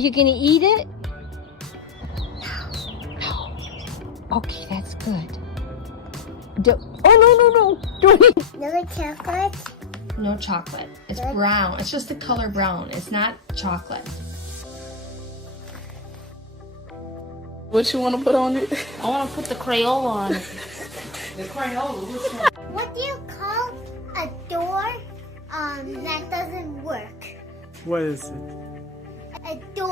You gonna eat it? No. Okay, that's good. No. Don't eat. No chocolate? No chocolate. It's brown. It's just the color brown. It's not chocolate. What you want to put on it? I want to put the Crayola on it. The Crayola, which one? What do you call a door that doesn't work? What is it? A door.